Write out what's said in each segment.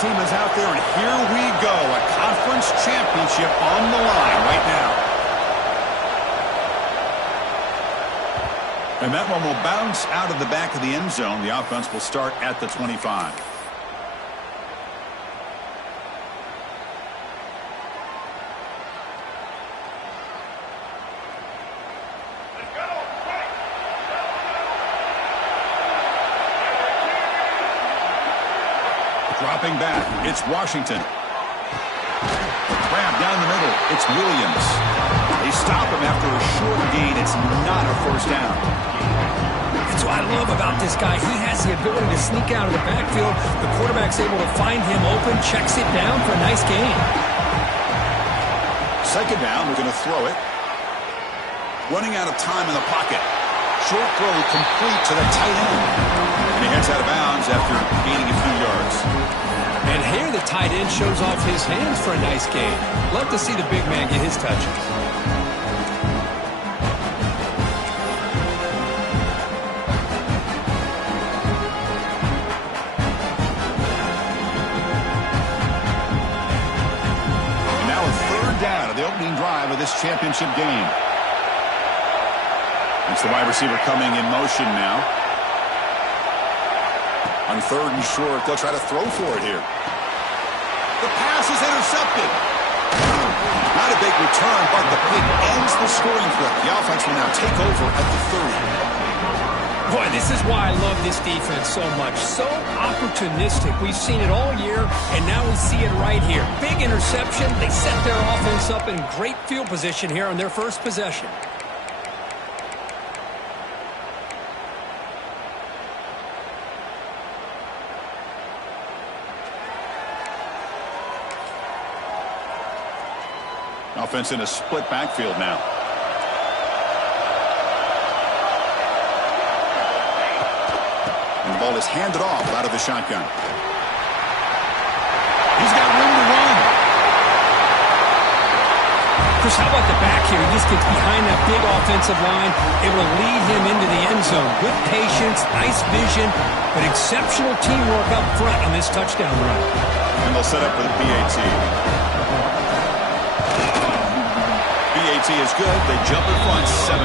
team is out there, and here we go. A conference championship on the line right now. And that one will bounce out of the back of the end zone. The offense will start at the 25. Dropping back, it's Washington. Grab down the middle, it's Williams. They stop him after a short gain. It's not a first down. That's what I love about this guy. He has the ability to sneak out of the backfield. The quarterback's able to find him open, checks it down for a nice gain. Second down, we're going to throw it. Running out of time in the pocket. Short throw complete to the tight end. And he heads out of bounds after gaining a few yards. And here the tight end shows off his hands for a nice gain. Love to see the big man get his touches. And now a third down of the opening drive of this championship game. It's the wide receiver coming in motion now. On third and short, they'll try to throw for it here. The pass is intercepted. Not a big return, but the pick ends the scoring threat. The offense will now take over at the 30. Boy, this is why I love this defense so much. So opportunistic. We've seen it all year, and now we see it right here. Big interception. They set their offense up in great field position here on their first possession. Offense in a split backfield now. And the ball is handed off out of the shotgun. He's got room to run. Chris, how about the back here? He just gets behind that big offensive line, able to lead him into the end zone. Good patience, nice vision, but exceptional teamwork up front on this touchdown run. And they'll set up with a PAT. PAT is good. They jump in front, 7-0.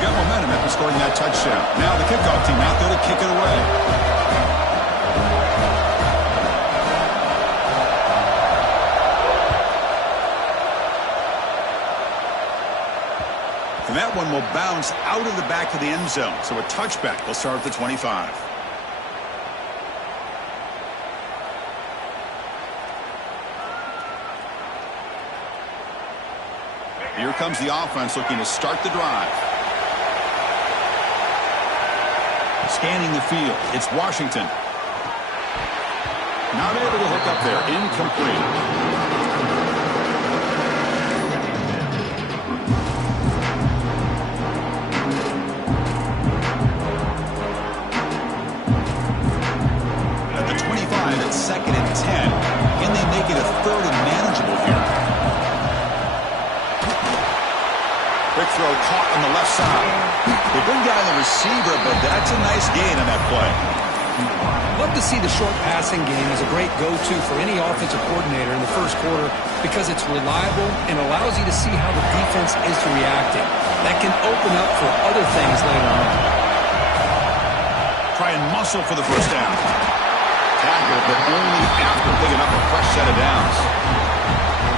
Got momentum after scoring that touchdown. Now the kickoff team out there to kick it away. And that one will bounce out of the back of the end zone. So a touchback will start at the 25. Here comes the offense looking to start the drive. Scanning the field. It's Washington. Not able to hook up there. Incomplete. At the 25, it's 2nd and 10. Can they make it a 3rd and manageable here? Quick throw caught on the left side. They bring down the receiver, but that's a nice gain on that play. Love to see the short passing game as a great go-to for any offensive coordinator in the first quarter because it's reliable and allows you to see how the defense is reacting. That can open up for other things later on. Try and muscle for the first down. Tackle, but only after picking up a fresh set of downs.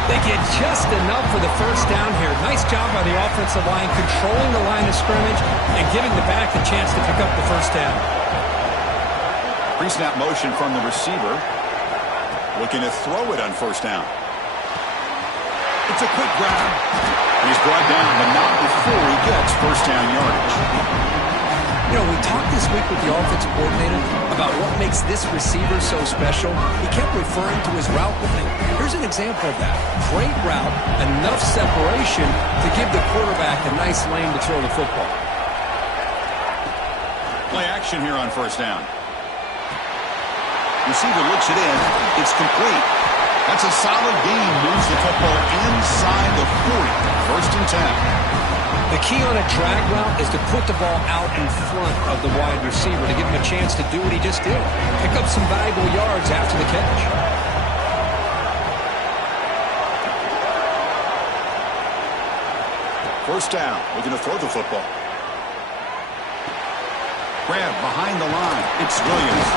They get just enough for the first down here. Nice job by the offensive line, controlling the line of scrimmage and giving the back the chance to pick up the first down. Pre-snap motion from the receiver. Looking to throw it on first down. It's a quick grab. And he's brought down, but not before he gets first down yardage. You know, we talked this week with the offensive coordinator about what makes this receiver so special. He kept referring to his route running. Here's an example of that. Great route, enough separation to give the quarterback a nice lane to throw the football. Play action here on first down. Receiver looks it in. It's complete. That's a solid gain. Moves the football inside the 40. 1st and 10. The key on a drag route is to put the ball out in front of the wide receiver to give him a chance to do what he just did. Pick up some valuable yards after the catch. First down. Looking to throw the football. Grab behind the line. It's Williams.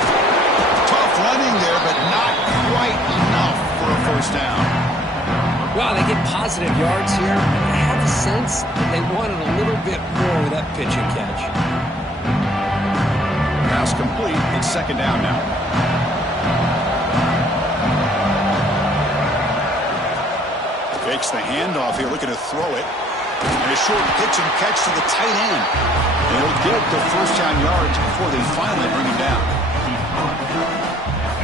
Tough running there, but not quite enough for a first down. Wow, they get positive yards here. I have the sense that they wanted a little bit more with that pitch and catch. Pass complete. It's second down now. Fakes the handoff here, looking to throw it. And a short pitch and catch to the tight end. And he'll get the first down yards before they finally bring him down.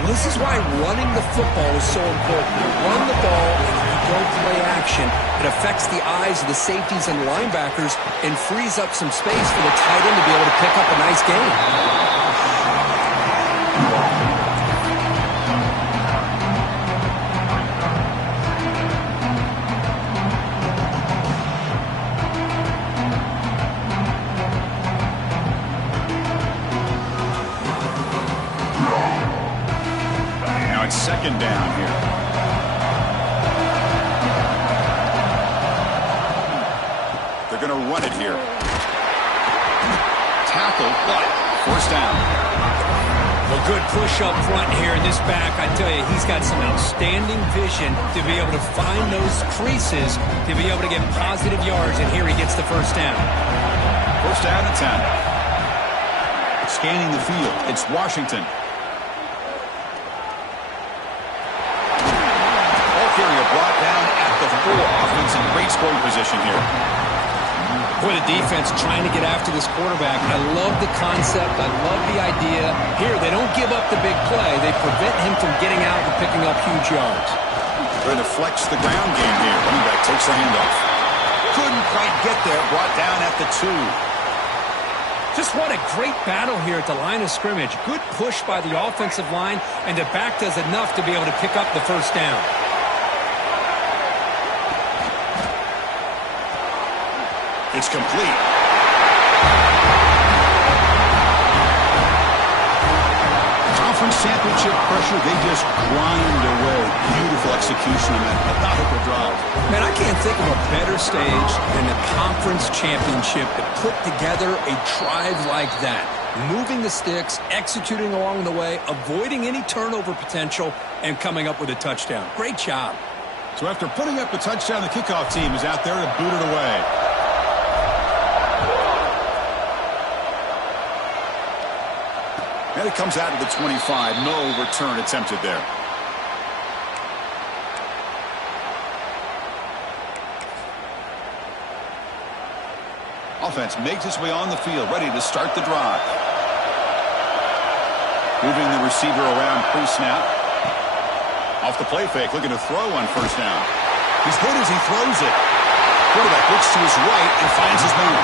This is why running the football is so important. You run the ball, and if you don't play action, it affects the eyes of the safeties and linebackers and frees up some space for the tight end to be able to pick up a nice gain. Second down here. They're going to run it here. Tackle, but first down. Well, good push up front here in this back. I tell you, he's got some outstanding vision to be able to find those creases, to be able to get positive yards, and here he gets the first down. First down and 10. Scanning the field, it's Washington. Brought down at the 4. Offense in great scoring position here. Boy, the defense trying to get after this quarterback. I love the concept. I love the idea. Here, they don't give up the big play. They prevent him from getting out and picking up huge yards. Trying to flex the ground game here. Running back takes the handoff. Couldn't quite get there. Brought down at the 2. Just what a great battle here at the line of scrimmage. Good push by the offensive line, and the back does enough to be able to pick up the first down. It's complete. Conference championship pressure, they just grind away. Beautiful execution on that methodical drive. Man, I can't think of a better stage than the conference championship to put together a drive like that. Moving the sticks, executing along the way, avoiding any turnover potential, and coming up with a touchdown. Great job. So after putting up a touchdown, the kickoff team is out there to boot it away. And it comes out of the 25. No return attempted there. Offense makes its way on the field, ready to start the drive. Moving the receiver around pre-snap. Off the play fake, looking to throw on first down. He's hit as he throws it. Quarterback looks to his right and finds his man.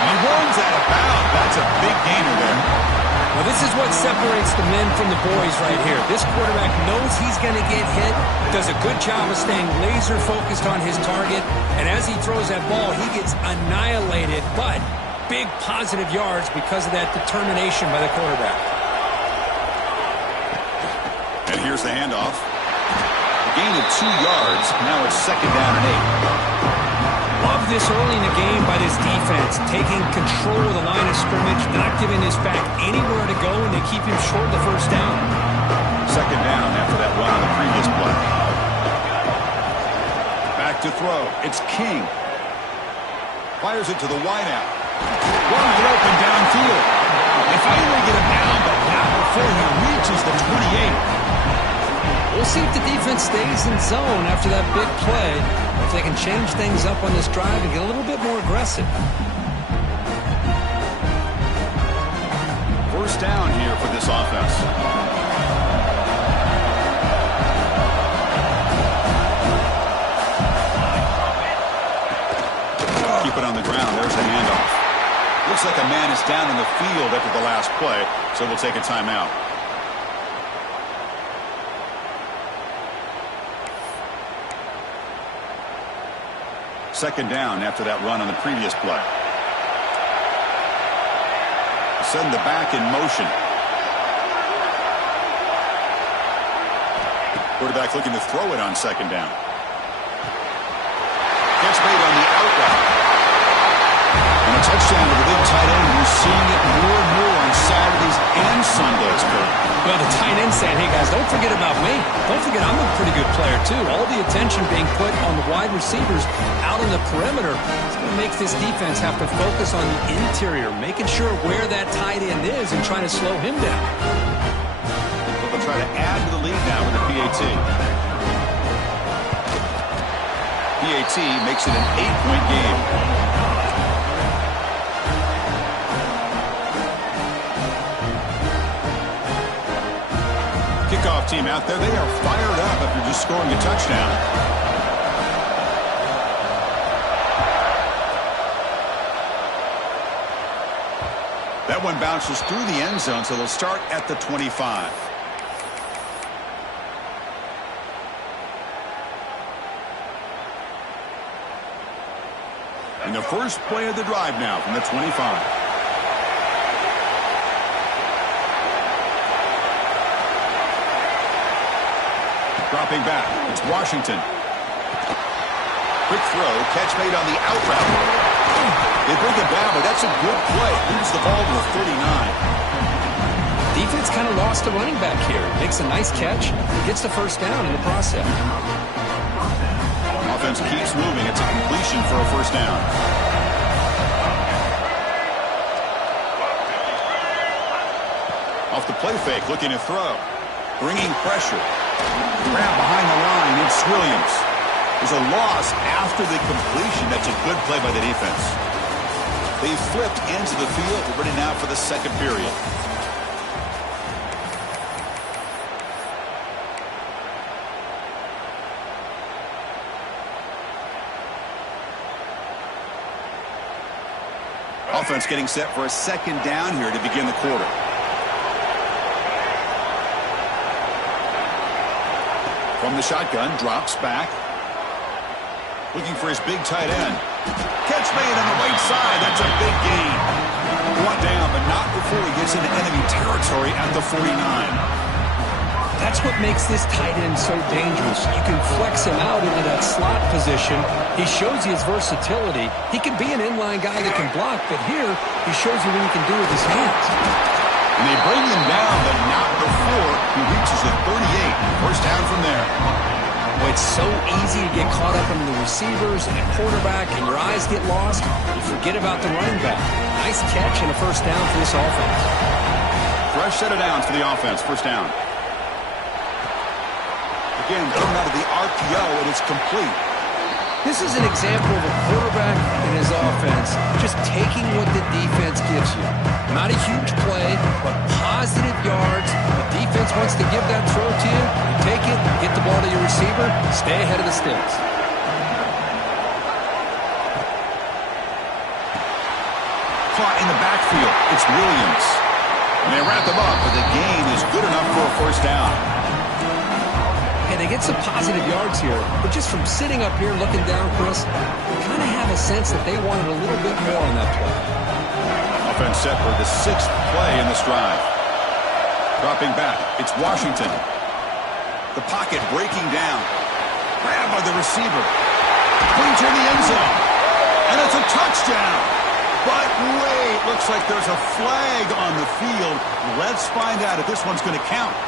And he runs out of bounds. That's a big gainer there. Well, this is what separates the men from the boys right here. This quarterback knows he's going to get hit, does a good job of staying laser focused on his target, and as he throws that ball, he gets annihilated, but big positive yards because of that determination by the quarterback. And here's the handoff. A gain of 2 yards. Now it's second down and 8. Love this early in the game by this defense, taking control of the line of scrimmage, not giving his back anywhere to go, and they keep him short of the first down. Second down after that run on the previous play. Back to throw. It's King. Fires it to the wideout. Wide open downfield. They finally get him down, but not before he reaches the 28. We'll see if the defense stays in zone after that big play, if they can change things up on this drive and get a little bit more aggressive. First down here for this offense. Keep it on the ground. There's the handoff. Looks like a man is down in the field after the last play, so we'll take a timeout. Second down after that run on the previous play. Send the back in motion. Quarterback looking to throw it on second down. Gets made on the out route. And a touchdown to the big tight end. We're seeing it more and more on Saturdays and Sundays, Kurt. Well, the tight end saying, hey, guys, don't forget about me. Don't forget I'm a pretty good player, too. All the attention being put on the wide receivers out on the perimeter. It's going to make this defense have to focus on the interior, making sure where that tight end is and trying to slow him down. They'll try to add to the lead now with the PAT. PAT makes it an 8-point game. Kickoff team out there. They are fired up after just scoring a touchdown. That one bounces through the end zone, so they'll start at the 25. And the first play of the drive now from the 25. Dropping back. It's Washington. Quick throw. Catch made on the out route. They bring it down, but that's a good play. Moves the ball to the 39. Defense kind of lost a running back here. Makes a nice catch. Gets the first down in the process. Offense keeps moving. It's a completion for a first down. Off the play fake. Looking to throw. Bringing pressure. Grab behind the line. It's Williams. There's a loss after the completion. That's a good play by the defense. They flipped ends of the field. We're ready now for the second period. Offense getting set for a second down here to begin the quarter. From the shotgun, drops back. Looking for his big tight end. Catch made on the right side. That's a big gain. One down, but not before he gets into enemy territory at the 49. That's what makes this tight end so dangerous. You can flex him out into that slot position. He shows you his versatility. He can be an inline guy that can block, but here he shows you what he can do with his hands. And they bring him down, but not before he reaches the 38. First down from there. Well, it's so easy to get caught up in the receivers and the quarterback, and your eyes get lost. You forget about the running back. Nice catch and a first down for this offense. Fresh set of downs for the offense. First down. Again, coming out of the RPO, and it's complete. This is an example of a quarterback and his offense just taking what the defense gives you. Not a huge play, but positive yards. The defense wants to give that throw to you. You take it, get the ball to your receiver, stay ahead of the sticks. Caught in the backfield. It's Williams. And they wrap him up, but the gain is good enough for a first down. Hey, they get some positive yards here, but just from sitting up here looking down, Chris, you kind of have a sense that they wanted a little bit more on that play. Offense set for the 6th play in this drive. Dropping back, it's Washington. The pocket breaking down. Grabbed by the receiver. Clean to the end zone. And it's a touchdown. But wait, looks like there's a flag on the field. Let's find out if this one's going to count.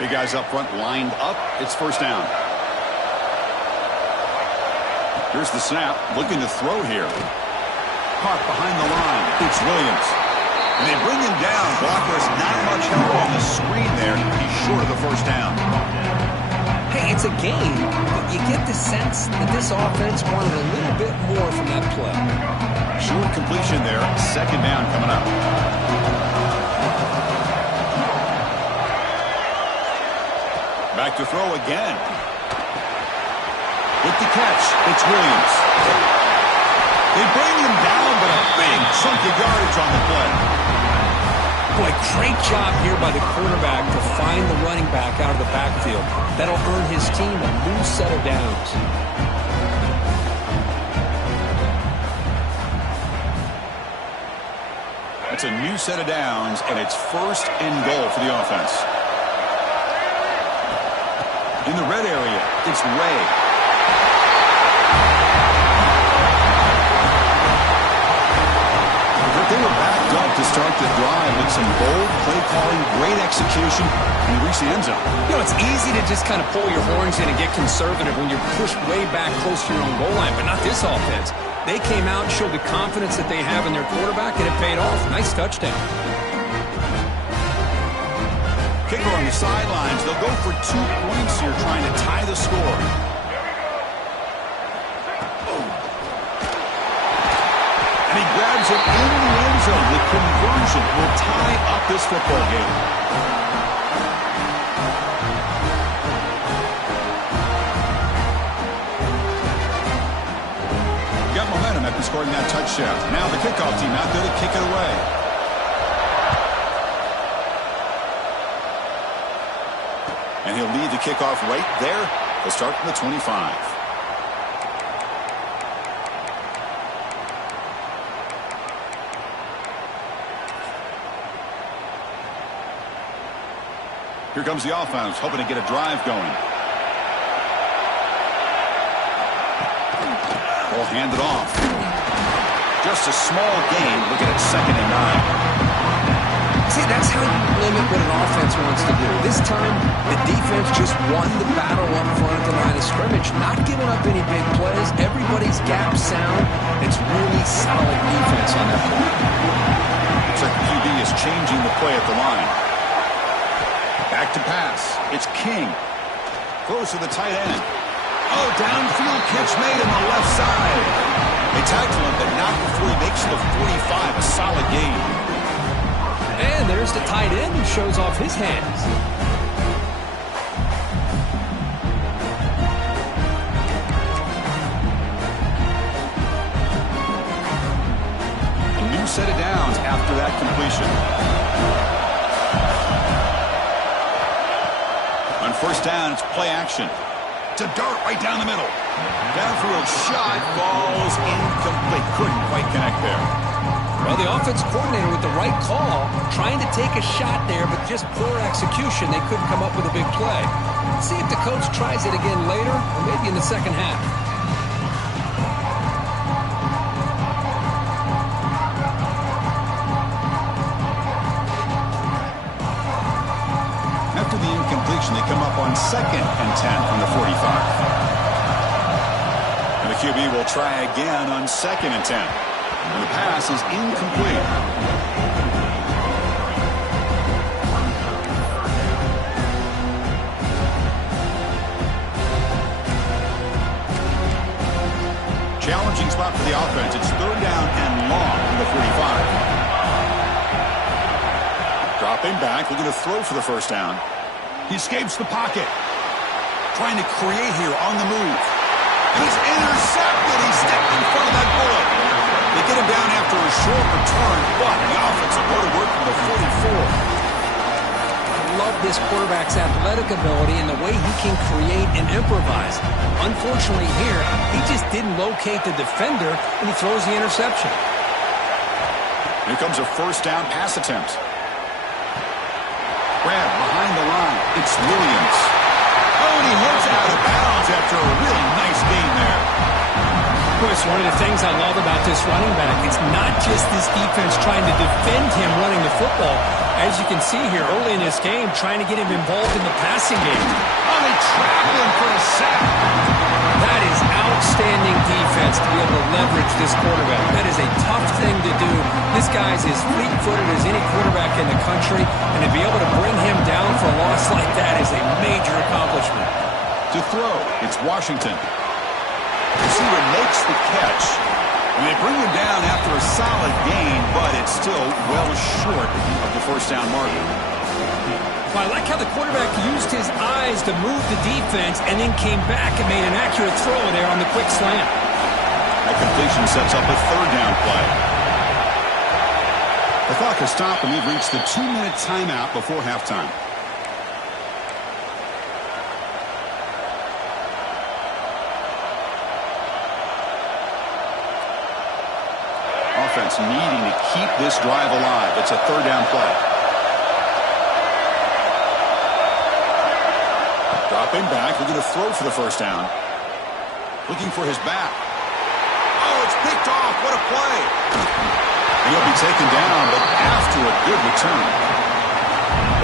Big guys up front lined up. It's first down. Here's the snap. Looking to throw here. Caught behind the line. It's Williams. And they bring him down. Blockers not much help on the screen there. He's short of the first down. Hey, it's a game, but you get the sense that this offense wanted a little bit more from that play. Short completion there. Second down coming up. Back to throw again. With the catch, it's Williams. They bring him down, but a big chunk of yardage on the play. Boy, great job here by the quarterback to find the running back out of the backfield. That'll earn his team a new set of downs. That's a new set of downs, and it's 1st and goal for the offense. In the red area, it's Ray. They were backed up to start the drive with some bold play calling, great execution, and they reached the end zone. You know, it's easy to just kind of pull your horns in and get conservative when you're pushed way back close to your own goal line, but not this offense. They came out and showed the confidence that they have in their quarterback, and it paid off. Nice touchdown. Kicker on the sidelines. They'll go for 2 points here, trying to tie the score. And he grabs it in the end zone. The conversion will tie up this football game. Got momentum after scoring that touchdown. Now the kickoff team out there to kick it away. And he'll lead the kickoff right there. They'll start from the 25. Here comes the offense, hoping to get a drive going. Ball handed off. Just a small gain. Looking at 2nd and 9. See, that's how you limit what an offense wants to do. This time, the defense just won the battle up front at the line of scrimmage, not giving up any big plays. Everybody's gap sound. It's really solid defense on that point. Looks like the QB is changing the play at the line. Back to pass. It's King. Throws to the tight end. Oh, downfield catch made on the left side. They tackle him, but not before he makes the 45. A solid gain. And there's the tight end who shows off his hands. A new set of downs after that completion. On 1st down, it's play action. To dart right down the middle. Downfield shot falls incomplete. Couldn't quite connect there. Well, the offense coordinator with the right call, trying to take a shot there, but just poor execution. They couldn't come up with a big play. Let's see if the coach tries it again later, or maybe in the second half. After the incompletion, they come up on 2nd and 10 from the 45. And the QB will try again on 2nd and 10. And the pass is incomplete. Challenging spot for the offense. It's 3rd down and long from the 45. Dropping back, looking to throw for the 1st down. He escapes the pocket. Trying to create here on the move. He's intercepted. He stepped in front of that bullet. They get him down after a short return, but the offense will go to work from the 44. I love this quarterback's athletic ability and the way he can create and improvise. Unfortunately here, he just didn't locate the defender, and he throws the interception. Here comes a 1st down pass attempt. Grab behind the line. It's Williams. Oh, and he hits out of bounds after a really nice gain there. Of course, one of the things I love about this running back, it's not just this defense trying to defend him running the football. As you can see here early in this game, trying to get him involved in the passing game. Oh, they trap him for a sack. That is outstanding defense to be able to leverage this quarterback. That is a tough thing to do. This guy's as fleet-footed as any quarterback in the country, and to be able to bring him down for a loss like that is a major accomplishment. To throw, it's Washington. The receiver makes the catch, and they bring him down after a solid gain, but it's still well short of the 1st down marker. Well, I like how the quarterback used his eyes to move the defense and then came back and made an accurate throw there on the quick slant. That completion sets up a 3rd down play. The clock has stopped, and we've reached the 2-minute timeout before halftime. Offense needing to keep this drive alive. It's a third down play. Dropping back, looking to throw for the first down. Looking for his back. Oh, it's picked off. What a play. And he'll be taken down, but after a good return.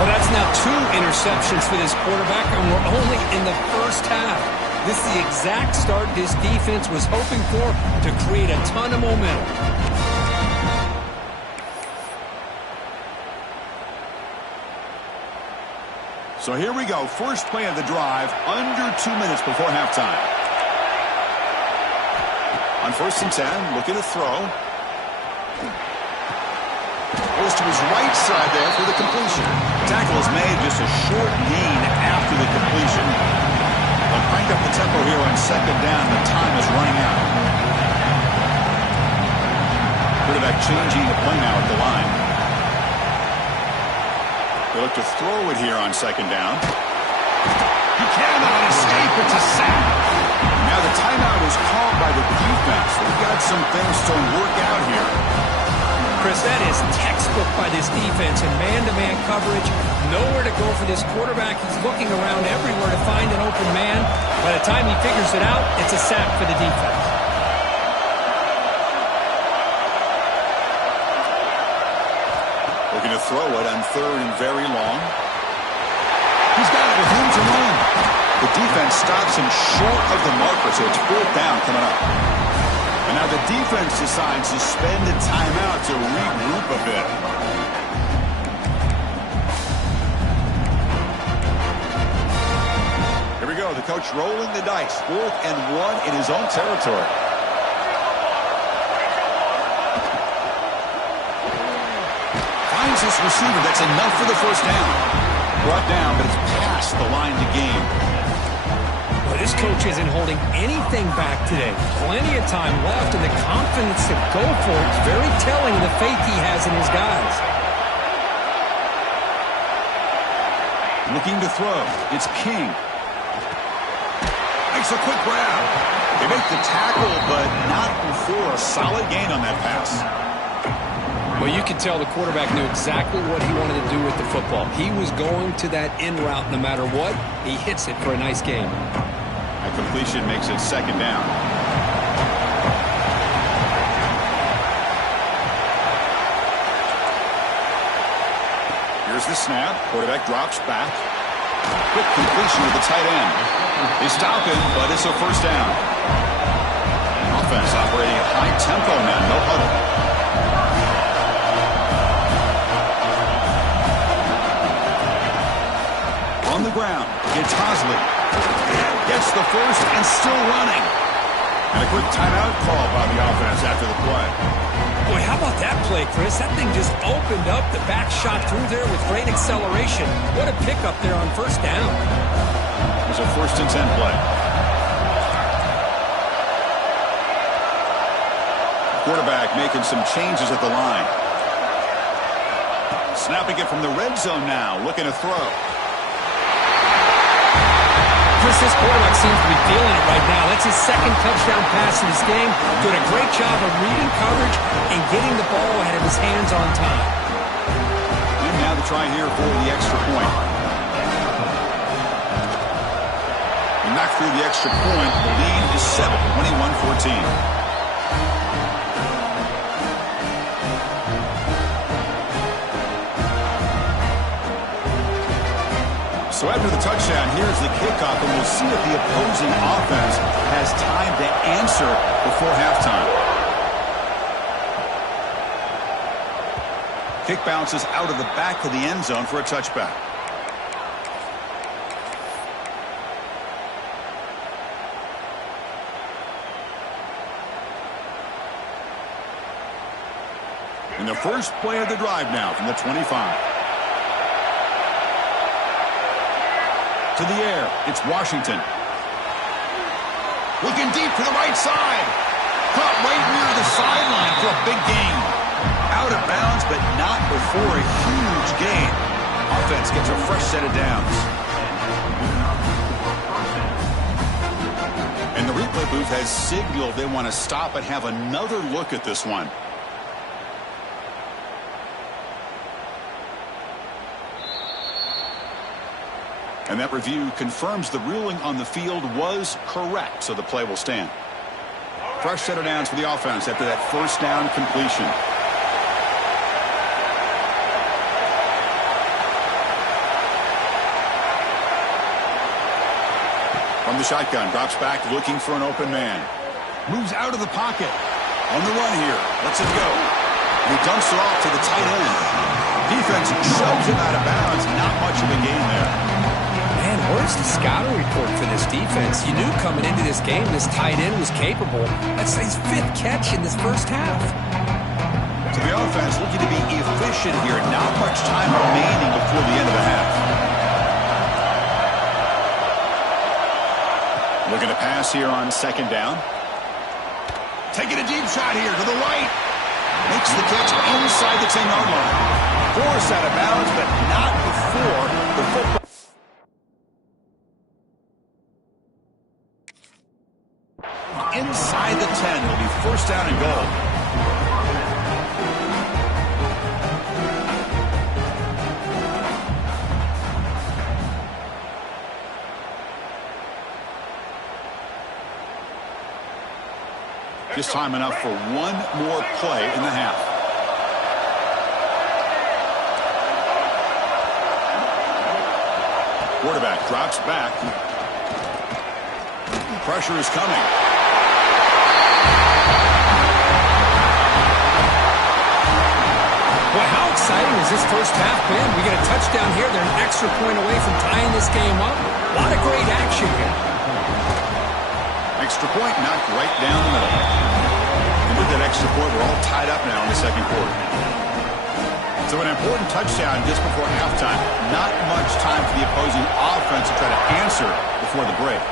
Well, that's now 2 interceptions for this quarterback, and we're only in the first half. This is the exact start this defense was hoping for to create a ton of momentum. So here we go. First play of the drive, under 2 minutes before halftime. On 1st and 10, looking to throw. Goes to his right side there for the completion. Tackle is made, just a short gain after the completion. They'll crank up the tempo here on 2nd down. The time is running out. Quarterback changing the play now at the line. They look to throw it here on 2nd down. He cannot escape. It's a sack. Now the timeout is called by the defense. They've got some things to work out here. Chris, that is textbook by this defense in man-to-man coverage. Nowhere to go for this quarterback. He's looking around everywhere to find an open man. By the time he figures it out, it's a sack for the defense. Looking to throw it on 3rd and very long. He's got it with room to run. The defense stops him short of the marker, so it's 4th down coming up. And now the defense decides to spend a timeout to regroup a bit. Here we go. The coach rolling the dice. 4th and 1 in his own territory. Finds this receiver. That's enough for the first down. Brought down, but it's past the line to gain. Well, this coach isn't holding anything back today. Plenty of time left, and the confidence to go for it is very telling of the faith he has in his guys. Looking to throw. It's King. Makes a quick grab. They make the tackle, but not before a solid gain on that pass. Well, you could tell the quarterback knew exactly what he wanted to do with the football. He was going to that in route no matter what. He hits it for a nice gain. That completion makes it 2nd down. Here's the snap. Quarterback drops back. Quick completion to the tight end. They stop him, but it's a first down. Offense operating at high tempo now. No huddle. On the ground, it's Hosley. Gets the first and still running. And a quick timeout call by the offense after the play. Boy, how about that play, Chris? That thing just opened up. The back shot through there with great acceleration. What a pickup there on 1st down. It's a 1st and 10 play. Quarterback making some changes at the line. Snapping it from the red zone now. Looking to throw. Chris, this quarterback seems to be feeling it right now. That's his 2nd touchdown pass in this game. Doing a great job of reading coverage and getting the ball ahead of his hands on time. And now the try here for the extra point. He knocked through the extra point. The lead is 7, 21-14. So after the touchdown, here's the kickoff, and we'll see if the opposing offense has time to answer before halftime. Kick bounces out of the back of the end zone for a touchback. In the first play of the drive now from the 25. To the air, it's Washington. Looking deep to the right side. Caught right near the sideline for a big gain. Out of bounds but not before a huge gain. Offense gets a fresh set of downs. And the replay booth has signaled they want to stop and have another look at this one. And that review confirms the ruling on the field was correct, so the play will stand. Fresh set of downs for the offense after that first down completion. From the shotgun, drops back looking for an open man. Moves out of the pocket. On the run here. Lets it go. And he dumps it off to the tight end. Defense shoves him out of bounds. Not much of a gain there. Man, where's the scouting report for this defense? You knew coming into this game this tight end was capable. That's his 5th catch in this first half. So the offense looking to be efficient here. Not much time remaining before the end of the half. Looking to pass here on second down. Taking a deep shot here to the right. Makes the catch inside the 10-yard line. Forced out of bounds, but not before the football. Inside the 10 will be first down and goal. Just time enough for one more play in the half. Quarterback drops back. Pressure is coming. Boy, how exciting has this first half been? We get a touchdown here. They're an extra point away from tying this game up. A lot of great action here. Extra point knocked right down the middle. And with that extra point, we're all tied up now in the second quarter. So an important touchdown just before halftime. Not much time for the opposing offense to try to answer before the break.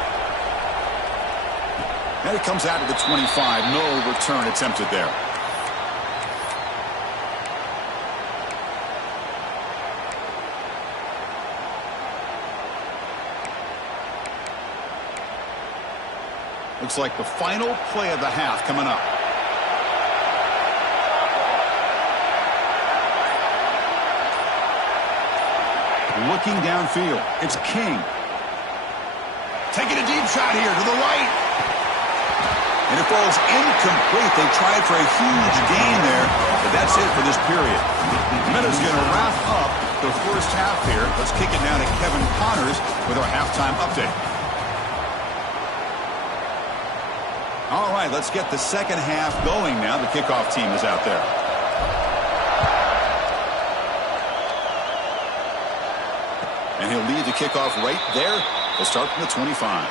And it comes out to the 25. No return attempted there. Looks like the final play of the half coming up. Looking downfield, it's King. Taking a deep shot here to the right. And it falls incomplete. They tried for a huge gain there, but that's it for this period. Minutes going to wrap up the first half here. Let's kick it down to Kevin Connors with our halftime update. All right, let's get the second half going now. The kickoff team is out there. And he'll lead the kickoff right there. We'll start from the 25.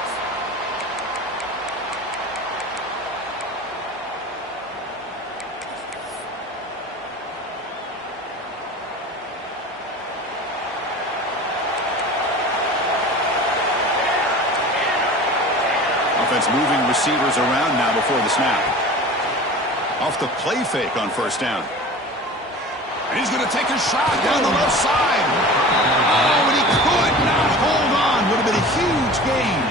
Offense moving receivers around now before the snap. Off the play fake on first down. And he's going to take a shot down the left side. Oh, and he could not hold on. Would have been a huge gain.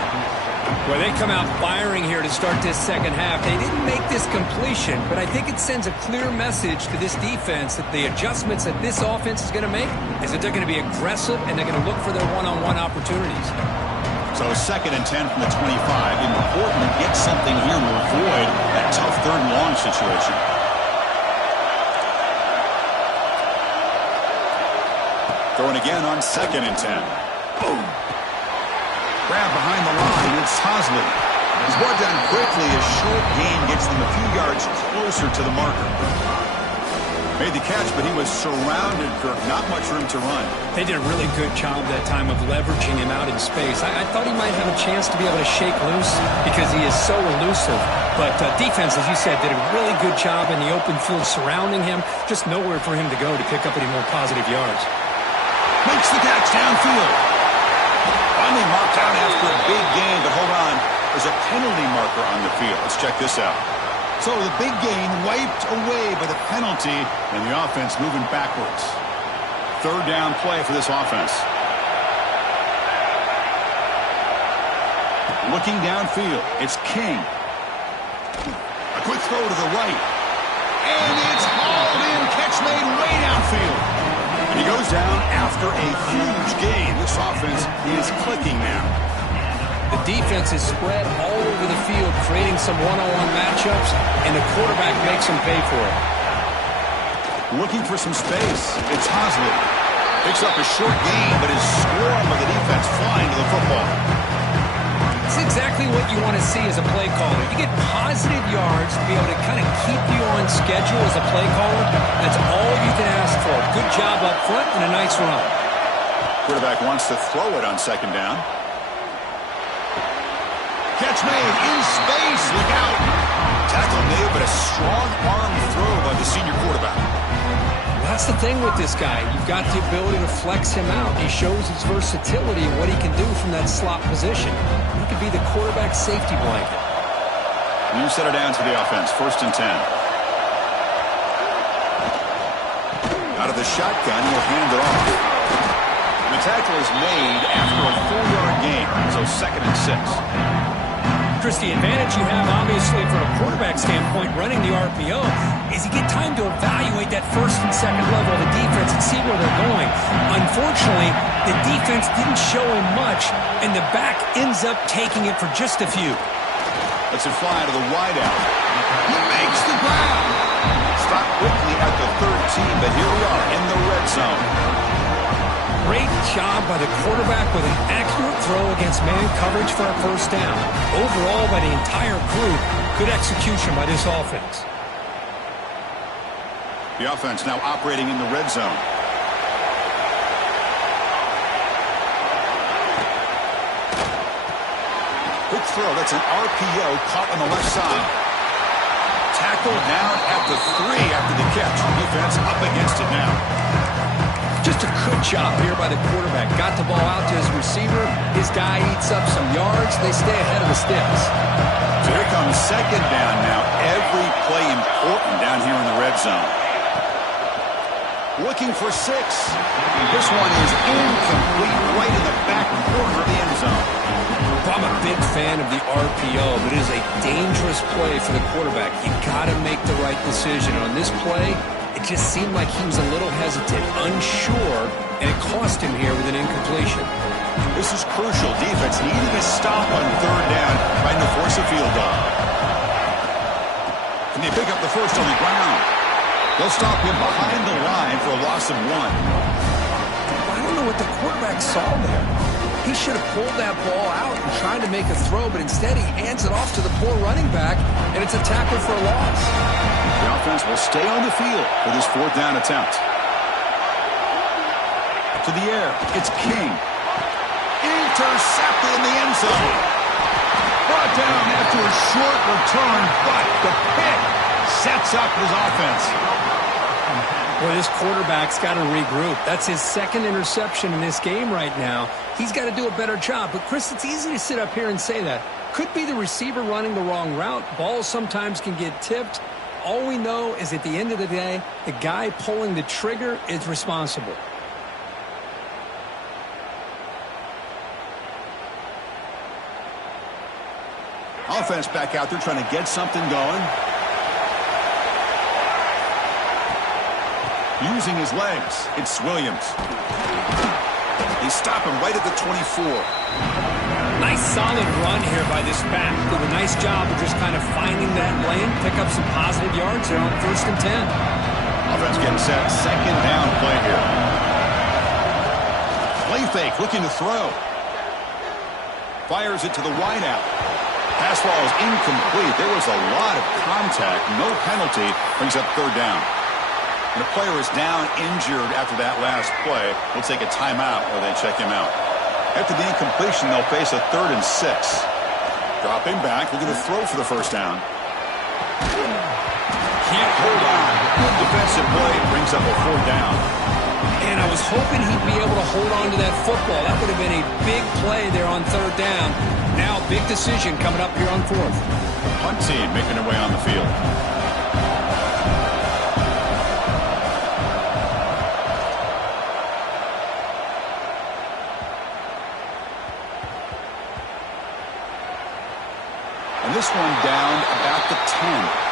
Well, they come out firing here to start this second half. They didn't make this completion, but I think it sends a clear message to this defense that the adjustments that this offense is going to make is that they're going to be aggressive and they're going to look for their one-on-one opportunities. So 2nd and 10 from the 25. Important to get something here to avoid that tough 3rd and long situation. Throwing again on 2nd and 10. Boom. Grab behind the line. It's Hosley. He's brought down quickly. A short gain gets them a few yards closer to the marker. Made the catch, but he was surrounded, Kirk. Not much room to run. They did a really good job that time of leveraging him out in space. I thought he might have a chance to be able to shake loose because he is so elusive. But defense, as you said, did a really good job in the open field surrounding him. Just nowhere for him to go to pick up any more positive yards. Makes the catch downfield. Finally marked out after a big gain, but hold on. There's a penalty marker on the field. Let's check this out. So the big gain wiped away by the penalty, and the offense moving backwards. Third down play for this offense. Looking downfield, it's King. A quick throw to the right. And it's hauled in. Catch made way downfield. And he goes down after a huge gain. This offense is clicking now. The defense is spread all over the field, creating some one-on-one matchups, and the quarterback makes them pay for it. Looking for some space. It's Hosley. Picks up a short gain, but is swarmed by the defense flying to the football. It's exactly what you want to see as a play caller. You get positive yards to be able to kind of keep you on schedule as a play caller. That's all you can ask for. Good job up front and a nice run. Quarterback wants to throw it on second down. Catch made in space. Look out. Tackle made, but a strong arm throw by the senior quarterback. That's the thing with this guy. You've got the ability to flex him out. He shows his versatility and what he can do from that slot position. He could be the quarterback's safety blanket. New setter down to the offense. 1st and 10. Out of the shotgun, he'll hand it off. The tackle is made after a 4-yard gain, so 2nd and 6. Chris, the advantage you have, obviously, from a quarterback standpoint, running the RPO, is you get time to evaluate that 1st and 2nd level of the defense and see where they're going. Unfortunately, the defense didn't show him much, and the back ends up taking it for just a few. Let's it fly to the wideout. He makes the ground. Stop quickly at the 13, but here we are in the red zone. Great job by the quarterback with an accurate throw against man coverage for a 1st down. Overall, by the entire crew, good execution by this offense. The offense now operating in the red zone. Quick throw. That's an RPO caught on the left side. Tackle down at the 3 after the catch. Defense up against it now. Just a good job here by the quarterback. Got the ball out to his receiver. His guy eats up some yards. They stay ahead of the sticks. So here comes 2nd down now. Every play important down here in the red zone. Looking for 6. This one is incomplete right in the back corner of the end zone. I'm a big fan of the RPO, but it is a dangerous play for the quarterback. You got to make the right decision. On this play, it just seemed like he was a little hesitant, unsure, and it cost him here with an incompletion. This is crucial. Defense needed a stop on 3rd down, trying to force a field goal. Can they pick up the 1st on the ground? They'll stop him behind the line for a loss of 1. I don't know what the quarterback saw there. He should have pulled that ball out and tried to make a throw, but instead he hands it off to the poor running back, and it's a tackle for a loss. The offense will stay on the field for this 4th down attempt. To the air, it's King. Intercepted in the end zone. Brought down after a short return, but the pick sets up his offense. Boy, this quarterback's got to regroup. That's his 2nd interception in this game right now. He's got to do a better job. But, Chris, it's easy to sit up here and say that. Could be the receiver running the wrong route. Balls sometimes can get tipped. All we know is at the end of the day, the guy pulling the trigger is responsible. Offense back out there trying to get something going. Using his legs, it's Williams. They stop him right at the 24. Nice solid run here by this back. Did a nice job of just kind of finding that lane, pick up some positive yards here on 1st and 10. Offense getting set. 2nd down play here. Play fake, looking to throw. Fires it to the wideout. Pass ball is incomplete. There was a lot of contact. No penalty. Brings up 3rd down. When a player is down injured after that last play, we'll take a timeout while they check him out. After the incompletion, they'll face a 3rd and 6. Dropping back, looking to throw for the 1st down. Can't hold on. Good defensive play brings up a 4th down. And I was hoping he'd be able to hold on to that football. That would have been a big play there on 3rd down. Now, big decision coming up here on fourth. Punt team making their way on the field. And this one down about the 10.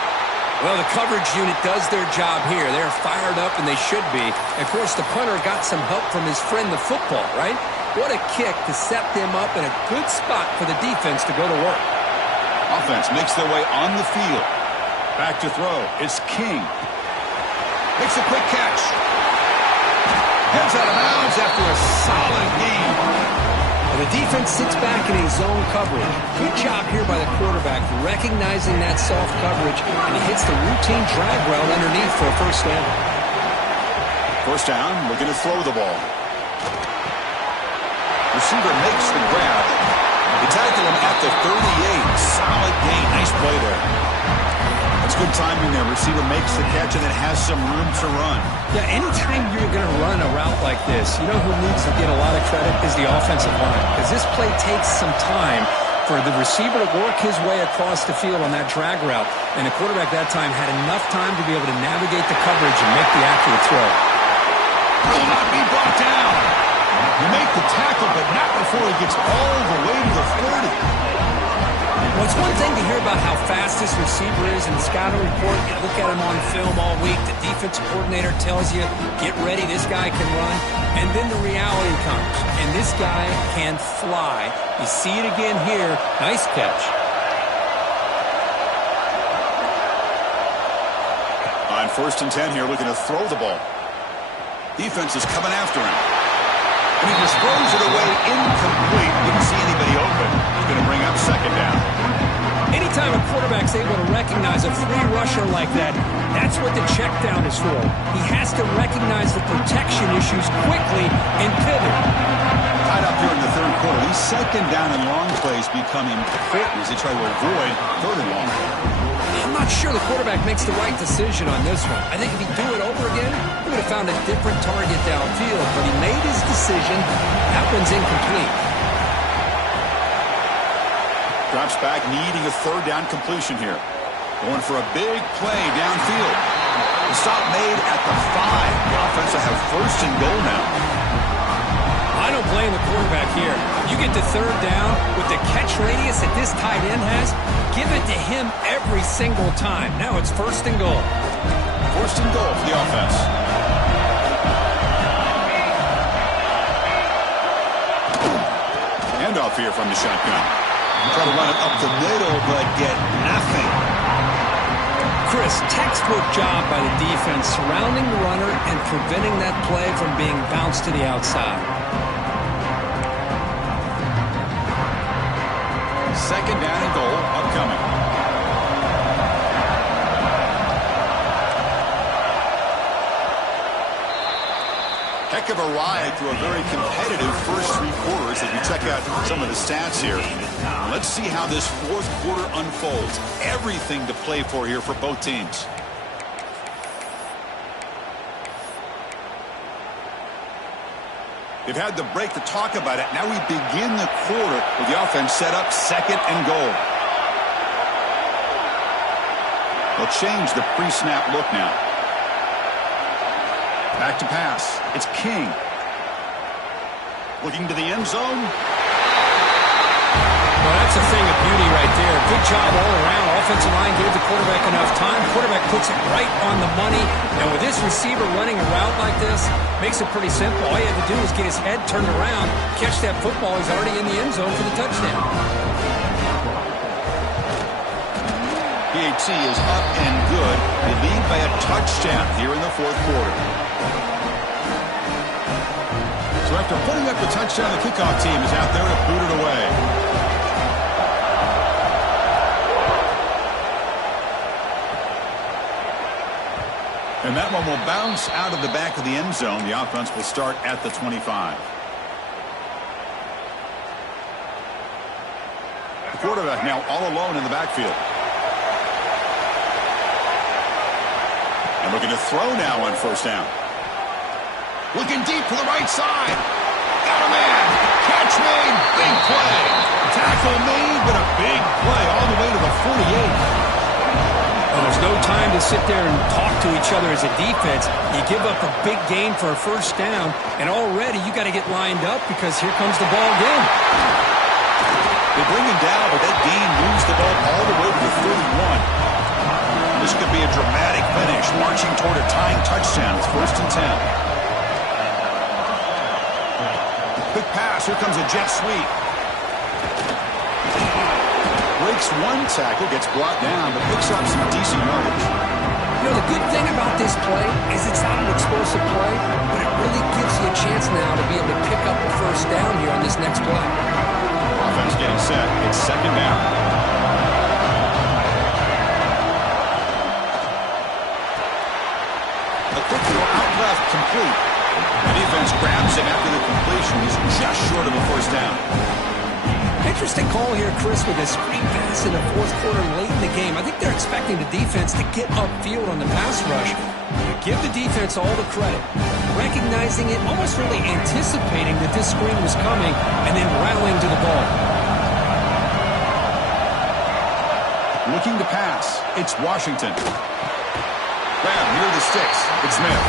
Well, the coverage unit does their job here. They're fired up, and they should be. Of course, the punter got some help from his friend, the football, right? What a kick to set them up in a good spot for the defense to go to work. Offense makes their way on the field. Back to throw. It's King. Makes a quick catch. Heads out of bounds after a solid gain. And the defense sits back in a zone coverage. Good job here by the quarterback recognizing that soft coverage, and he hits the routine drag route underneath for a first down. First down, looking to throw the ball. Receiver makes the grab. They tackle him at the 38. Solid gain. Nice play there. That's good timing there. Receiver makes the catch and it has some room to run. Yeah, anytime you're going to run a route like this, you know who needs to get a lot of credit is the offensive line. Because this play takes some time for the receiver to work his way across the field on that drag route. And the quarterback that time had enough time to be able to navigate the coverage and make the accurate throw. Will not be brought down. You make the tackle, but not before he gets all the way to the 30. Well, it's one thing to hear about how fast this receiver is in the scouting report. You look at him on film all week. The defensive coordinator tells you, get ready, this guy can run. And then the reality comes, and this guy can fly. You see it again here. Nice catch. On 1st and 10 here, looking to throw the ball. Defense is coming after him. And he just throws it away incomplete. Didn't see anybody open. He's going to bring up second down. Anytime a quarterback's able to recognize a free rusher like that, that's what the check down is for. He has to recognize the protection issues quickly and pivot. Tied up here in the third quarter. These second down and long plays become important as they try to avoid third and long. I'm not sure the quarterback makes the right decision on this one. I think if he do it over again, he would have found a different target downfield. But he made his decision. That one's incomplete. Drops back, needing a third down completion here. Going for a big play downfield. The stop made at the 5. The offense will have 1st and goal now. I don't blame the quarterback here. You get to third down with the catch radius that this tight end has, give it to him every single time. Now it's 1st and goal. 1st and goal for the offense. Handoff here from the shotgun. Try to run it up the middle, but get nothing. Chris, textbook job by the defense surrounding the runner and preventing that play from being bounced to the outside. Second down and goal upcoming. Heck of a ride through a very competitive first 3 quarters as we check out some of the stats here. Let's see how this 4th quarter unfolds. Everything to play for here for both teams. They've had the break to talk about it. Now we begin the quarter with the offense set up 2nd and goal. They'll change the pre-snap look now. Back to pass. It's King. Looking to the end zone. Well, that's a thing of beauty right there. Good job all around. Offensive line gave the quarterback enough time. Quarterback puts it right on the money. And with this receiver running a route like this, makes it pretty simple. All you have to do is get his head turned around, catch that football. He's already in the end zone for the touchdown. PAT is up and good. They lead by a touchdown here in the 4th quarter. So after putting up the touchdown, the kickoff team is out there to boot it away. And that one will bounce out of the back of the end zone. The offense will start at the 25. The quarterback now all alone in the backfield. And looking to throw now on 1st down. Looking deep to the right side. Got a man. Catch made. Big play. Tackle made, but a big play all the way to the 48. Well, there's no time to sit there and talk to each other as a defense. You give up a big gain for a first down, and already you got to get lined up because here comes the ball again. They bring him down, but that gain moves the ball all the way to the 31. This could be a dramatic finish, marching toward a tying touchdown. It's 1st and 10. Quick pass. Here comes a jet sweep. Breaks one tackle, gets brought down, but picks up some decent yardage. You know, the good thing about this play is it's not an explosive play, but it really gives you a chance now to be able to pick up a first down here on this next play. Offense getting set. It's 2nd down. A quick throw out left, complete. The defense grabs him after the completion. He's just short of a first down. Interesting call here, Chris, with a screen pass in the 4th quarter late in the game. I think they're expecting the defense to get upfield on the pass rush. You give the defense all the credit, recognizing it, almost really anticipating that this screen was coming, and then rallying to the ball. Looking to pass. It's Washington. Grab near the sticks. It's Smith.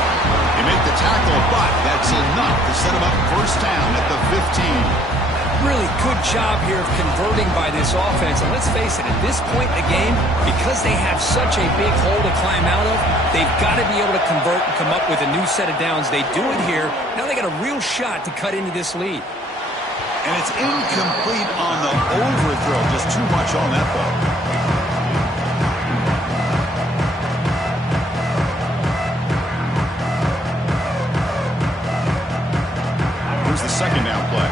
They make the tackle, but that's enough to set him up first down at the 15. Really good job here of converting by this offense. And let's face it, at this point in the game, because they have such a big hole to climb out of, they've got to be able to convert and come up with a new set of downs. They do it here. Now they got a real shot to cut into this lead. And it's incomplete on the overthrow. Just too much on that ball. Here's the 2nd down play.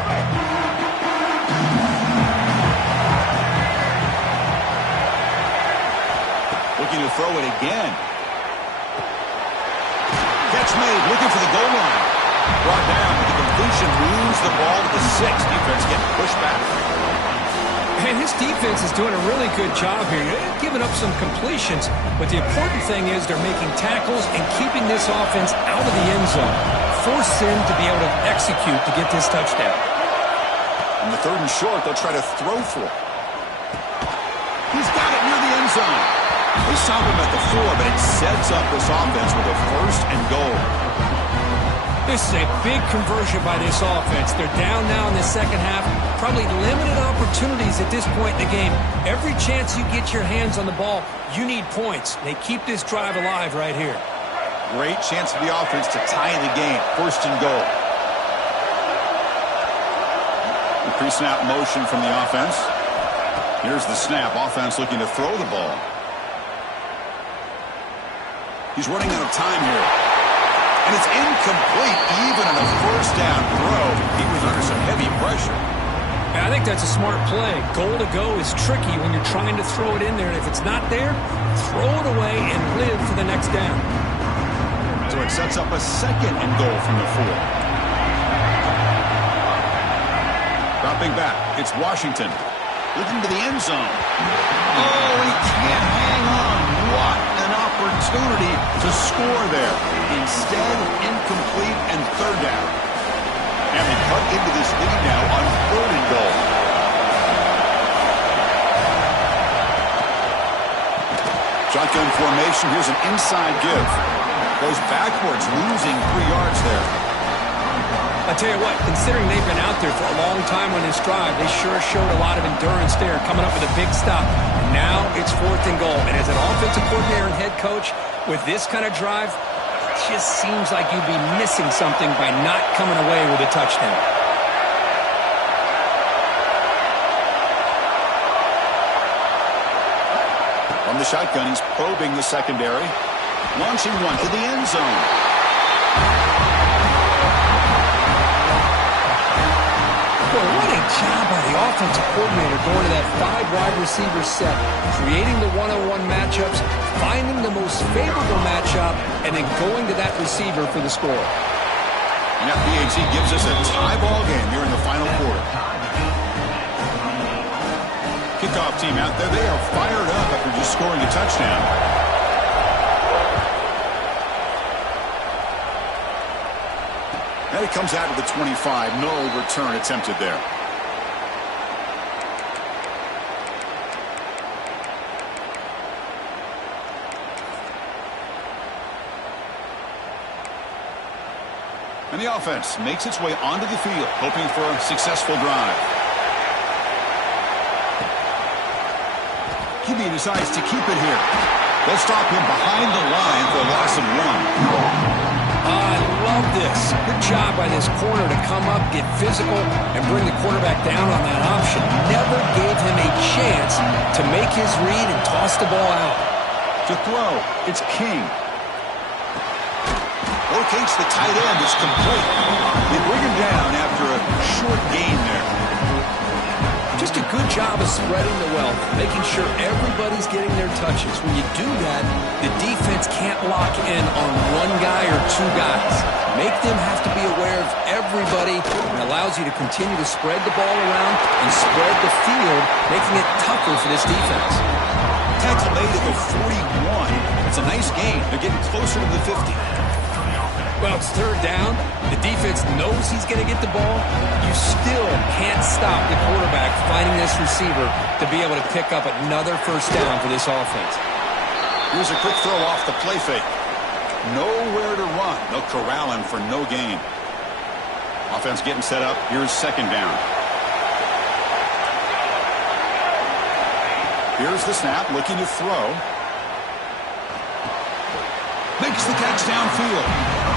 Looking to throw it again. Catch made, looking for the goal line. Brought down, but the completion moves the ball to the 6. Defense getting pushed back. And his defense is doing a really good job here. They're giving up some completions, but the important thing is they're making tackles and keeping this offense out of the end zone. Force him to be able to execute to get this touchdown. In the 3rd and short, they'll try to throw for it. He's got it near the end zone. They stop him at the 4, but it sets up this offense with a 1st and goal. This is a big conversion by this offense. They're down now in the second half. Probably limited opportunities at this point in the game. Every chance you get your hands on the ball, you need points. They keep this drive alive right here. Great chance for the offense to tie the game. 1st and goal. The pre-snap motion from the offense. Here's the snap. Offense looking to throw the ball. He's running out of time here. And it's incomplete, even on a first down throw. He was under some heavy pressure. Yeah, I think that's a smart play. Goal to go is tricky when you're trying to throw it in there. And if it's not there, throw it away and live for the next down. So it sets up a 2nd and goal from the 4. Dropping back, it's Washington. Looking to the end zone. Oh, he can't hang on. What an opportunity to score there. Instead, incomplete and 3rd down. And they cut into this lead now on 3rd and goal. Shotgun formation. Here's an inside give. Goes backwards, losing 3 yards there. I tell you what, considering they've been out there for a long time on this drive, they sure showed a lot of endurance there, coming up with a big stop. And now it's 4th and goal. And as an offensive coordinator and head coach, with this kind of drive, it just seems like you'd be missing something by not coming away with a touchdown. From the shotgun, he's probing the secondary. Launching one to the end zone. Boy, what a job by the offensive coordinator going to that 5 wide receiver set, creating the one-on-one matchups, finding the most favorable matchup, and then going to that receiver for the score. And that PAT gives us a tie ball game here in the final quarter. Kickoff team out there, they are fired up after just scoring a touchdown. And it comes out to the 25. No return attempted there. And the offense makes its way onto the field, hoping for a successful drive. QB decides to keep it here. They'll stop him behind the line for a loss of 1. I love this. Good job by this corner to come up, get physical, and bring the quarterback down on that option. Never gave him a chance to make his read and toss the ball out. To throw, it's King. Locates the tight end. It's complete. They bring him down after a short gain there. Just a good job of spreading the wealth, making sure everybody's getting their touches. When you do that, the defense can't lock in on one guy or two guys. Make them have to be aware of everybody, and allows you to continue to spread the ball around and spread the field, making it tougher for this defense. Tackle made at the 41. It's a nice gain. They're getting closer to the 50. Well, it's third down. The defense knows he's going to get the ball. You still can't stop the quarterback finding this receiver to be able to pick up another first down for this offense. Here's a quick throw off the play fake. Nowhere to run. They'll corral him for no gain. Offense getting set up. Here's second down. Here's the snap, looking to throw. Makes the catch downfield.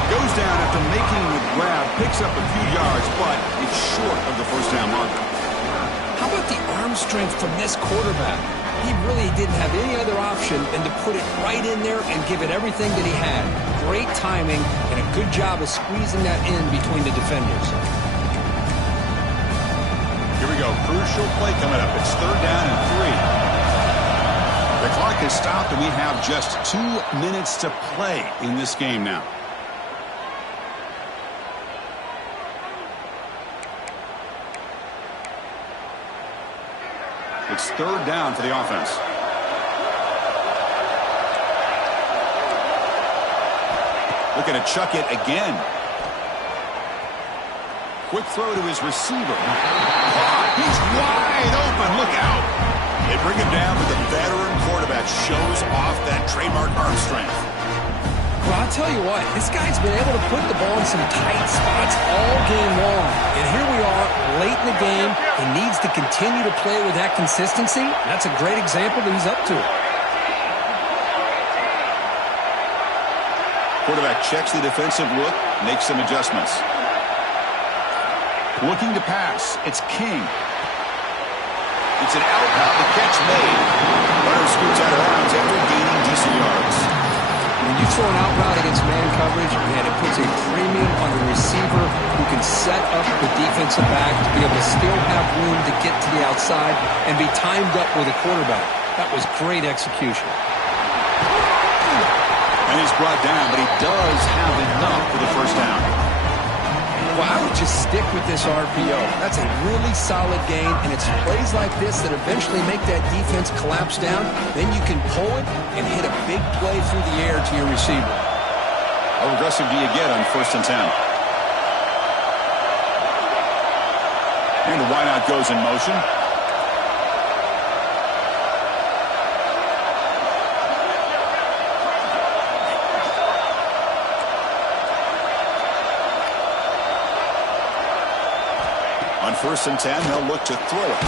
Goes down after making the grab, picks up a few yards, but it's short of the first down marker. How about the arm strength from this quarterback? He really didn't have any other option than to put it right in there and give it everything that he had. Great timing and a good job of squeezing that in between the defenders. Here we go. Crucial play coming up. It's third down and 3. The clock has stopped, and we have just 2 minutes to play in this game now. It's third down for the offense. Looking to chuck it again. Quick throw to his receiver. He's wide open. Look out. They bring him down, but the veteran quarterback shows off that trademark arm strength. Well, I'll tell you what, this guy's been able to put the ball in some tight spots all game long. And here we are, late in the game. He needs to continue to play with that consistency. That's a great example that he's up to it. Quarterback checks the defensive look, makes some adjustments. Looking to pass, it's King. It's an out route, the catch made. Runner scoots out of bounds after gaining decent yards. When you throw an out route against man coverage, and it puts a premium on the receiver who can set up the defensive back to be able to still have room to get to the outside and be timed up with a quarterback. That was great execution. And he's brought down, but he does have enough for the first down. Well, I would just stick with this RPO. That's a really solid gain, and it's plays like this that eventually make that defense collapse down. Then you can pull it and hit a big play through the air to your receiver. How aggressive do you get on first and 10? And the wideout goes in motion. On first and 10, they'll look to throw it.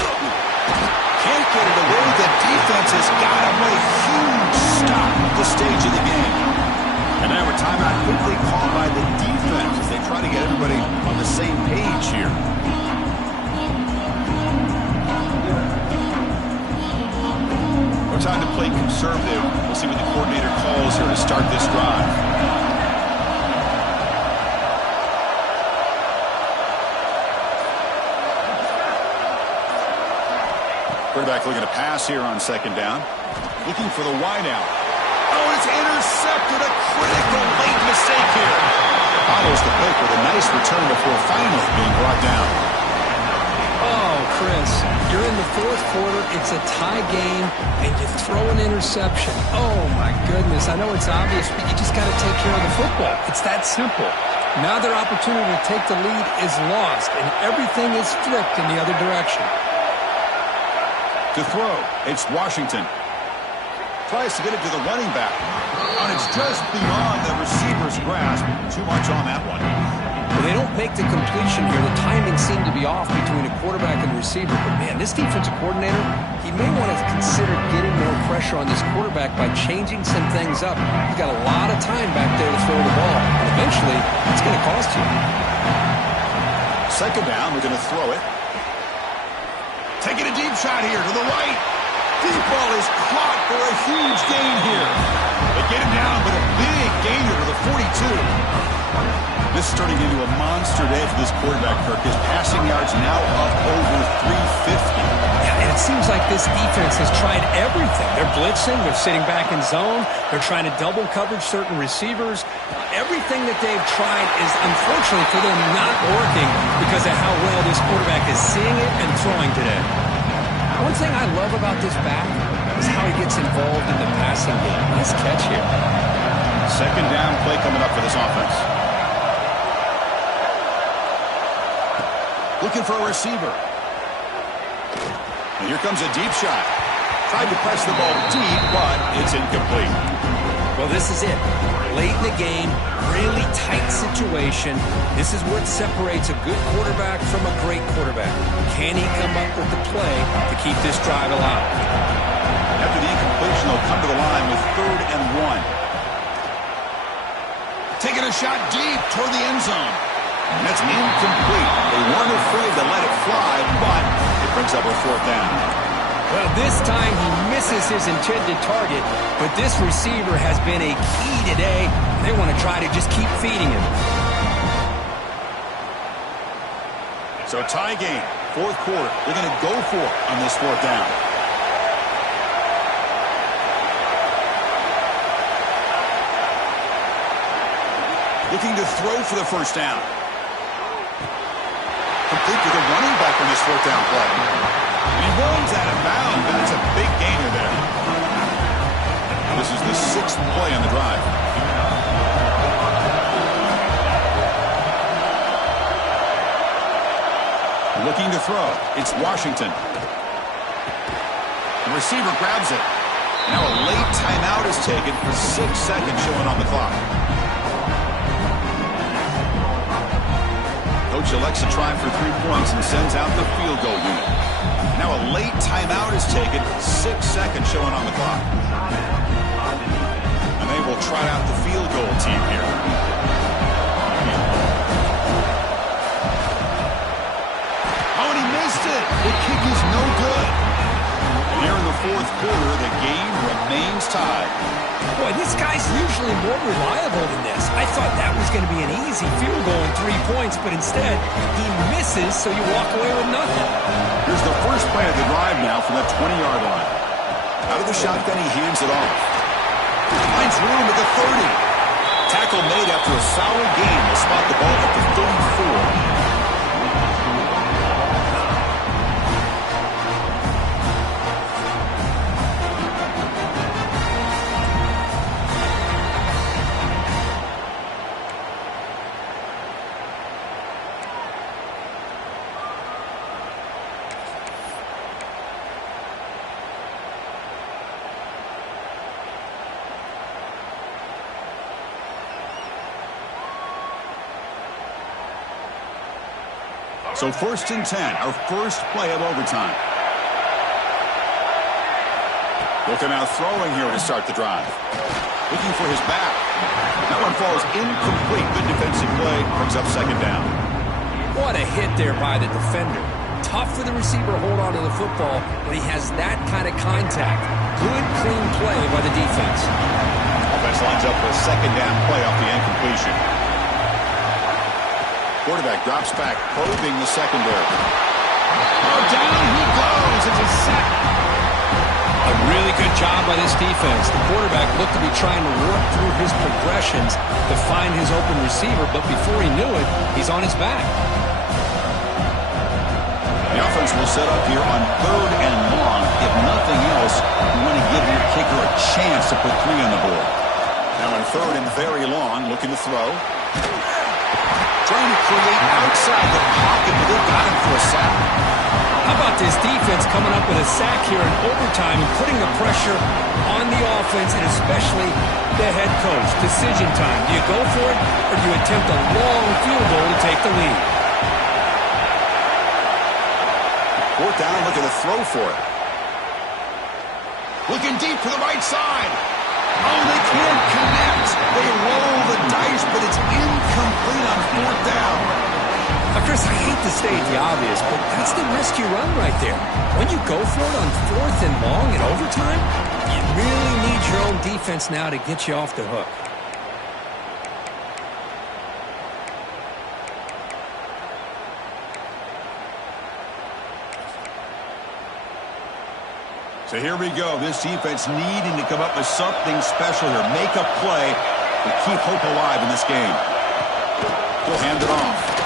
Can't get it away. The defense has got him with a huge stop at this stage of the game. And now a timeout quickly called by the defense as they try to get everybody on the same page here. No time to play conservative. We'll see what the coordinator calls here to start this drive. Quarterback looking to pass here on second down. Looking for the wideout. Oh, it's intercepted. A critical late mistake here. Follows the pick with a nice return before finally being brought down. Oh, Chris, you're in the fourth quarter. It's a tie game, and you throw an interception. Oh, my goodness. I know it's obvious, but you just got to take care of the football. It's that simple. Now their opportunity to take the lead is lost, and everything is flipped in the other direction. To throw, it's Washington. Tries to get it to the running back. And it's just beyond the receiver's grasp. Too much on that one. Well, they don't make the completion here. The timing seemed to be off between a quarterback and receiver. But, man, this defensive coordinator, he may want to consider getting more pressure on this quarterback by changing some things up. He's got a lot of time back there to throw the ball. And eventually, it's going to cost you. Second down, we're going to throw it. Taking a deep shot here to the right. Deep ball is caught for a huge gain here. They get him down, but a big gainer to the 42. This is turning into a monster day for this quarterback, Kirk. His passing yards now up over 350. Yeah, and it seems like this defense has tried everything. They're blitzing. They're sitting back in zone. They're trying to double coverage certain receivers. Everything that they've tried is, unfortunately for them, not working because of how well this quarterback is seeing it and throwing today. One thing I love about this back is how he gets involved in the passing game. Nice catch here. Second down play coming up for this offense. Looking for a receiver. And here comes a deep shot. Tried to press the ball deep, but it's incomplete. Well, this is it. Late in the game, really tight situation. This is what separates a good quarterback from a great quarterback. Can he come up with the play to keep this drive alive? After the incompletion, they'll come to the line with 3rd and 1. Taking a shot deep toward the end zone. And that's incomplete. They weren't afraid to let it fly, but it brings up a 4th down. Well, this time he misses his intended target, but this receiver has been a key today. They want to try to just keep feeding him. So tie game, 4th quarter. They're going to go for it on this 4th down. Looking to throw for the 1st down. Complete to the running back on this 4th down play. And he rolls out of bounds, but it's a big gainer there. This is the 6th play on the drive. Looking to throw. It's Washington. The receiver grabs it. Now a late timeout is taken for 6 seconds showing on the clock. Coach elects to try for 3 points and sends out the field goal unit. Now a late timeout is taken, 6 seconds showing on the clock. And they will try out the field goal team here. Oh, and he missed it. The kick is no good. And here in the 4th quarter, the game remains tied. Boy, this guy's usually more reliable than this. I thought that was going to be an easy field goal in 3 points, but instead, he misses, so you walk away with nothing. Here's the first play of the drive now from that 20-yard line. Out of the shotgun, he hands it off. Finds room at the 30. Tackle made after a solid gain. Will spot the ball at the 34. So 1st and 10, our first play of overtime. Looking out throwing here to start the drive. Looking for his back. That one falls incomplete. Good defensive play. Brings up 2nd down. What a hit there by the defender. Tough for the receiver to hold on to the football when he has that kind of contact. Good, clean play by the defense. Offense lines up for a 2nd down play off the incompletion. Quarterback drops back, probing the secondary. Oh, down he goes. It's a sack. A really good job by this defense. The quarterback looked to be trying to work through his progressions to find his open receiver, but before he knew it, he's on his back. The offense will set up here on 3rd and long. If nothing else, you want to give your kicker a chance to put 3 on the board. Now on 3rd and very long, looking to throw. Trying to create outside the pocket, but they got him for a sack. How about this defense coming up with a sack here in overtime and putting the pressure on the offense and especially the head coach? Decision time. Do you go for it or do you attempt a long field goal to take the lead? Fourth down, looking to throw for it. Looking deep to the right side. Oh, they can't connect. They roll the dice, but it's incomplete on fourth down. Now, Chris, I hate to state the obvious, but that's the risk you run right there. When you go for it on fourth and long in overtime, you really need your own defense now to get you off the hook. So here we go. This defense needing to come up with something special here. Make a play to keep hope alive in this game. He'll hand it off.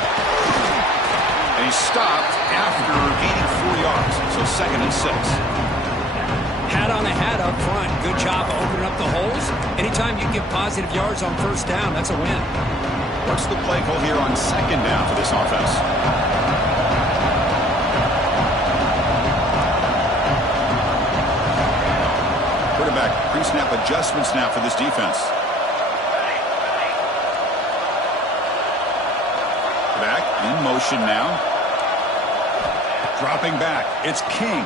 And he's stopped after gaining 4 yards. So 2nd and 6. Hat on a hat up front. Good job of opening up the holes. Anytime you get positive yards on first down, that's a win. What's the play call here on 2nd down for this offense? Quarterback pre-snap adjustments now for this defense. Back in motion now. Dropping back. It's King.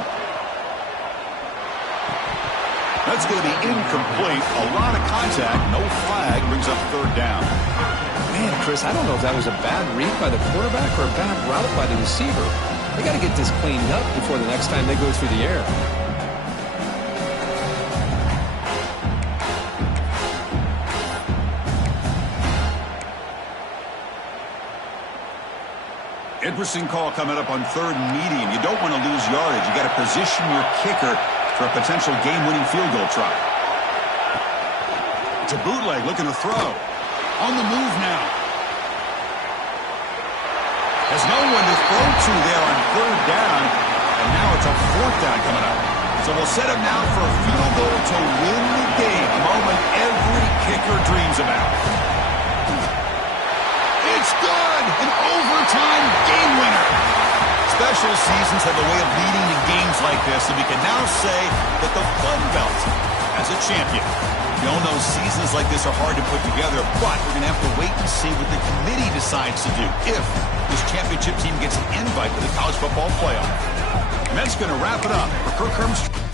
That's going to be incomplete. A lot of contact. No flag. Brings up 3rd down. Man, Chris, I don't know if that was a bad read by the quarterback or a bad route by the receiver. They got to get this cleaned up before the next time they go through the air. Interesting call coming up on 3rd and medium. You don't want to lose yardage. You got to position your kicker for a potential game-winning field goal try. It's a bootleg looking to throw. On the move now. There's no one to throw to there on 3rd down. And now it's a 4th down coming up. So we'll set him now for a field goal to win the game. A moment every kicker dreams about. It's good! An overtime game winner. Special seasons have a way of leading to games like this, and we can now say that the Fun Belt has a champion. We all know seasons like this are hard to put together, but we're going to have to wait and see what the committee decides to do if this championship team gets an invite to the college football playoff. And that's going to wrap it up for Kirk Hermstrom.